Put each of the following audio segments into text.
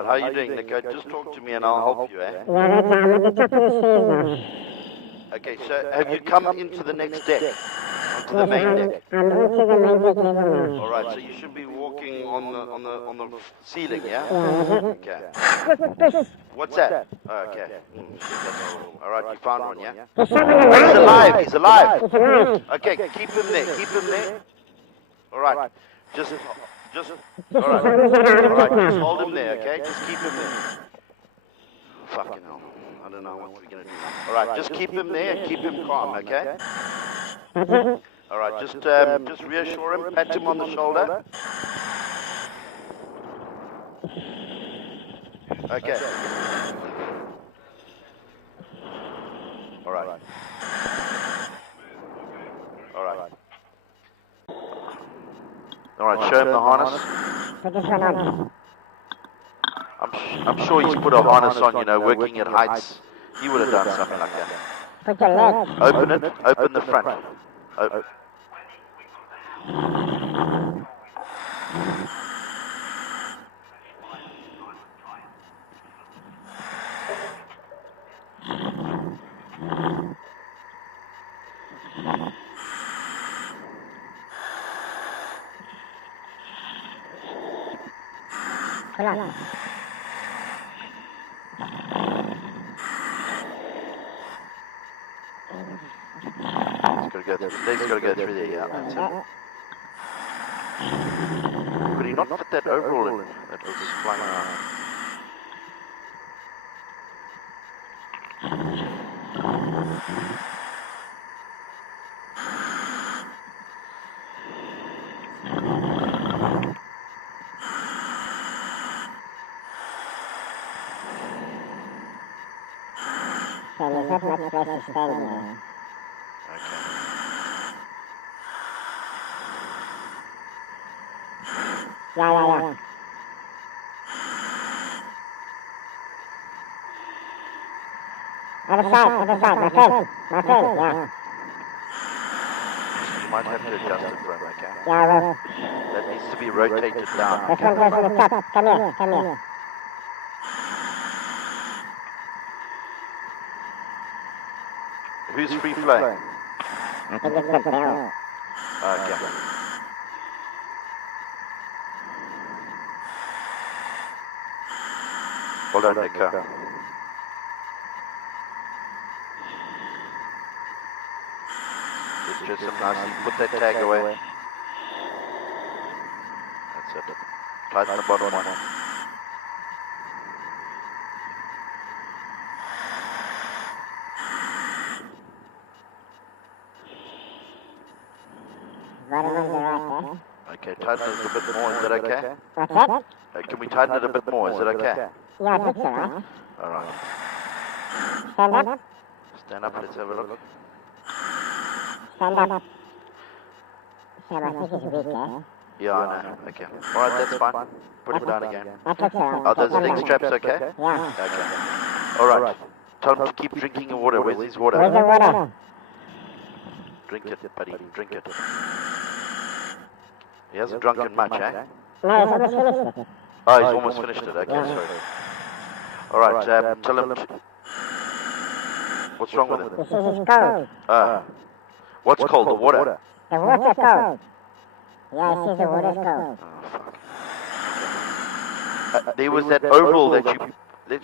Alright, how are you doing, Nico? Just talk to me and I'll help you, eh? Yeah, that's right. I'm at the top of the stairs now. Okay, so have you come into the next deck? Onto the main deck? I'm onto the main deck level now. Alright, so you should be walking on the ceiling, yeah? Yeah, Okay. What's that? Oh, okay. Shit, that's horrible. Alright, you found one, yeah? There's someone He's alive! He's alive! It's alive. Okay, keep him there, keep him there. Alright, just, alright, just hold him there, okay? Just keep him there. Fucking hell, I don't know what we're gonna do. Alright, just keep him there and keep him calm, okay? Alright, just reassure him, pat him on the shoulder. Okay. Alright. Alright. Alright, show him the harness. Put this one on. I'm sure he's put a harness on, you know, working at heights. He would have done something like that. Put your leg. Open it, open the front. Pull on. Leg's got to go through there, yeah, that's it. Could he not fit that overall in? That was just flying around. So there's not much place to stand now. Yeah. Other side, my friend, yeah. You might have to adjust it for him, okay? Yeah, I will. That needs to be rotated down. This one goes to the top. Come here. Who's free flowing? I think it's the barrel. Okay. Well done, Nico. Just dress him nicely. Put that tag away. That's it. Tighten the bottom one. Bottom one's alright, Okay, tighten it a bit more. Is that okay? What's that? Can we tighten it a bit more? Is it okay? Yeah, I think so, right? Alright. Stand up. Stand up, let's have a look. Stand up. Sam, I think he's weak, eh? Yeah, I know. Okay. Alright, that's fine. Put him down again. I think so. Are those leg straps okay? Yeah. Okay. Alright. Tell him to keep drinking your water. Where's his water? Where's the water? Drink it, buddy. Drink it. He hasn't drunken much, eh? No, he's almost finished it. Oh, he's almost finished it. Okay, sorry. Alright, tell him... What's wrong with it? He says it's cold. What's cold? The water? The water's cold. Yeah, he says the water's cold. Oh, fuck. There was that overall that you...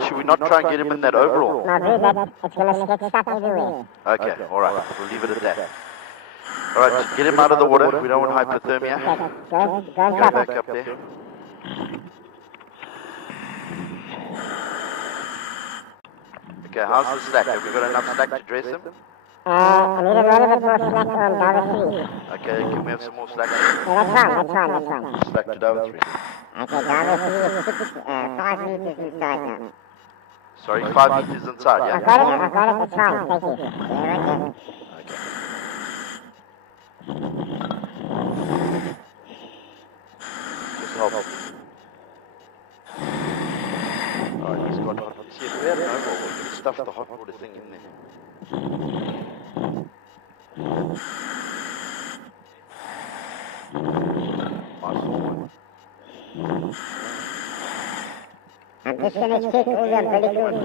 Should we not try and get him in that overall? No, read that. It's going to get stuck everywhere. Okay, alright. We'll leave it at that. Alright, get him out of the water. We don't want hypothermia. Go Go back up there. Okay, how's the slack? Have we got enough slack to dress him? I need a little bit more slack on Dollar 3. Okay, can we have some more slack? Yeah, that's fine. Slack to Dollar 3. Okay, Dollar 3 is 5 meters inside now. Sorry, 5 meters inside, yeah? I've got it, it's fine, thank you. Yeah, right there. Okay. Just help. Alright, he's got hot. See, if we had an overall, we could stuff the hot water thing in there. Nice one. I'm just going to check all the umbilicals.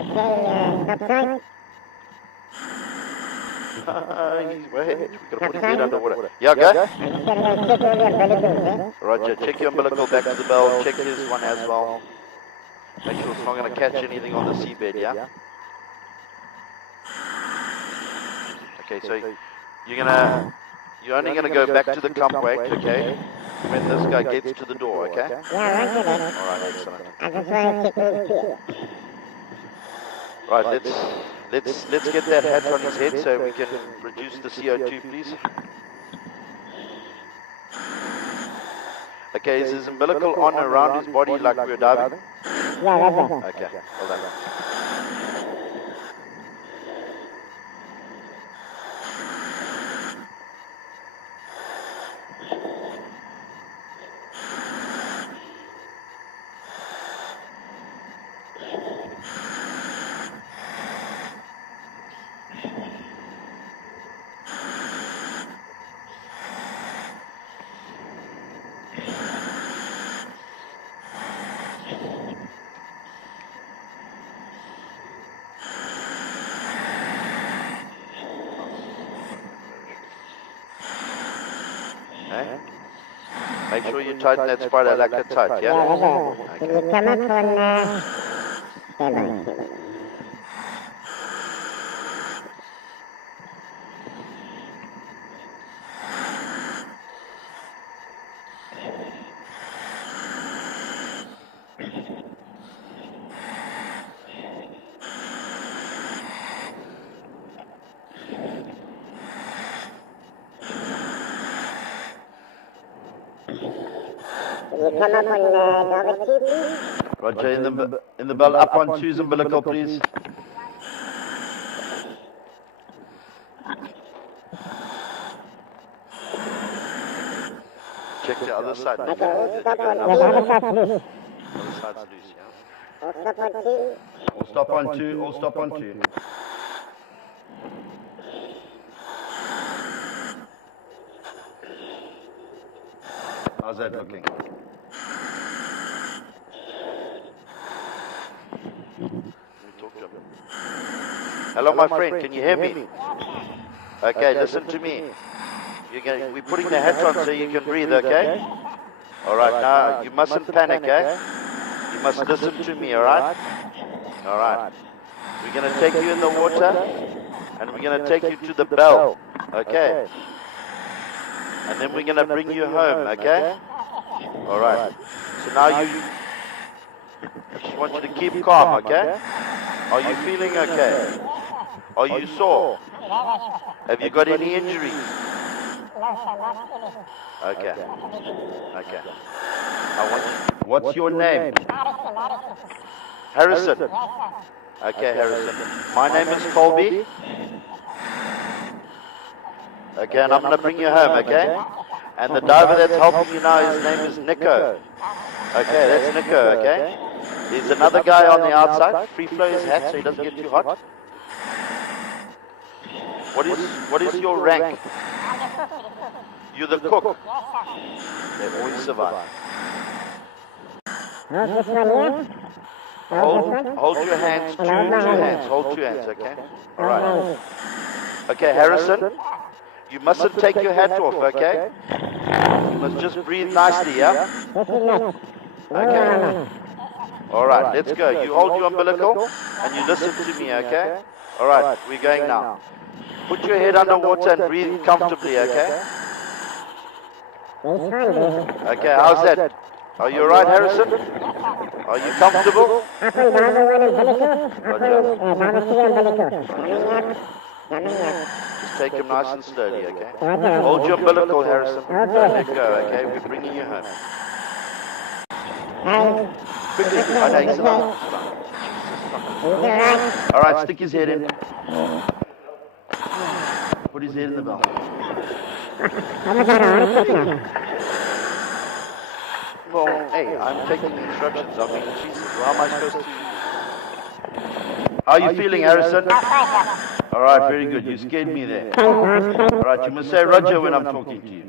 Okay, stop sign. He's way ahead. We've got to put his head underwater. Yeah, go. I'm just going to go check all the umbilicals, Roger, check your umbilical back to the bell. Check his one as well. Make sure it's not going to catch anything on the seabed, yeah? Okay, so you're only going to go back to the clump wake, okay? When this guy gets to the door, okay? Yeah, roger that. Alright, excellent. I just want to check all the here. Right, let's get that hat on his head so we can reduce the CO2, please. Okay, is his umbilical on around his body like we're diving? Yeah, that's it. Okay, well done. Okay. Make sure you tighten that spider like that tight, yeah? Yeah, that's it. Can you come up on, stand by. Can you come up on David too, please? Roger, in the bell, up on two's umbilical, please. Check the other side. Okay, we'll stop on the other side's loose. Other side's loose, yeah? We'll stop on two. All stop on two, all stop on two. How's that looking? Hello, my friend, can you hear me? Okay, listen to me. We're putting the hat on so you can breathe, okay? Alright, now you mustn't panic, eh? You must listen to me, alright? Alright. We're going to take you in the water and we're going to take you to the bell, okay? And then we're going to bring you home, okay? Alright. So now I just want you to keep calm, okay? Are you feeling okay? Are you sore? Have you got any injuries? Okay. Okay. What's your name? Harrison. Okay, Harrison. My name is Colby. Okay, and I'm going to bring you home, okay? And the diver that's helping you now, his name is Nico. Okay, that's Nico, okay? There's another guy on the outside. Free flow his hat so he doesn't get too hot. What is your rank? You're the cook. They always survive. Hold this one here. Hold your hands, two hands. Hold two hands, okay? Alright. Okay, Harrison, you mustn't take your hat off, okay? You must just breathe nicely, yeah? Okay. Alright, let's go. You hold your umbilical and you listen to me, okay? Alright, we're going now. Put your head underwater and breathe comfortably, okay? Okay, how's that? Are you alright, Harrison? Are you comfortable? Up and down the one umbilical. Just take him nice and slowly, okay? Hold your umbilical, Harrison. Don't let go, okay? We're bringing you home. Quickly, I know, he's alive. Alright, stick his head in. Put his head in the bell. Well, hey, I'm taking the instructions. I mean, Jesus, how am I supposed to... How are you feeling, Harrison? Outside, All right, very good. You scared me there. All right, you must say Roger when I'm talking to you.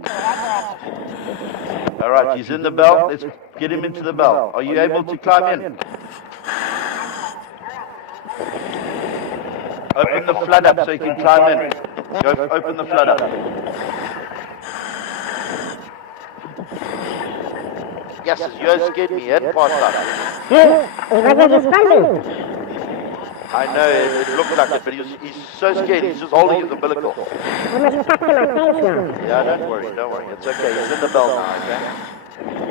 All right, he's in the bell. Let's get him into the bell. Are you able to climb in? Open the flood up so you can climb in. Go open the flood up. Yes, you scared me. Head part up. He wasn't responding. I know, it looked like it, but he's so scared. He's just holding his umbilical. You must touch him on face now. Yeah, don't worry. It's okay. He's in the bell now, okay?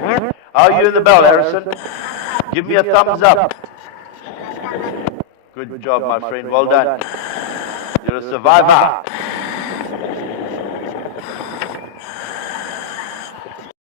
Well, How are you in the bell, Harrison? Give me a thumbs up. Good job, my friend. Well done. You're a survivor.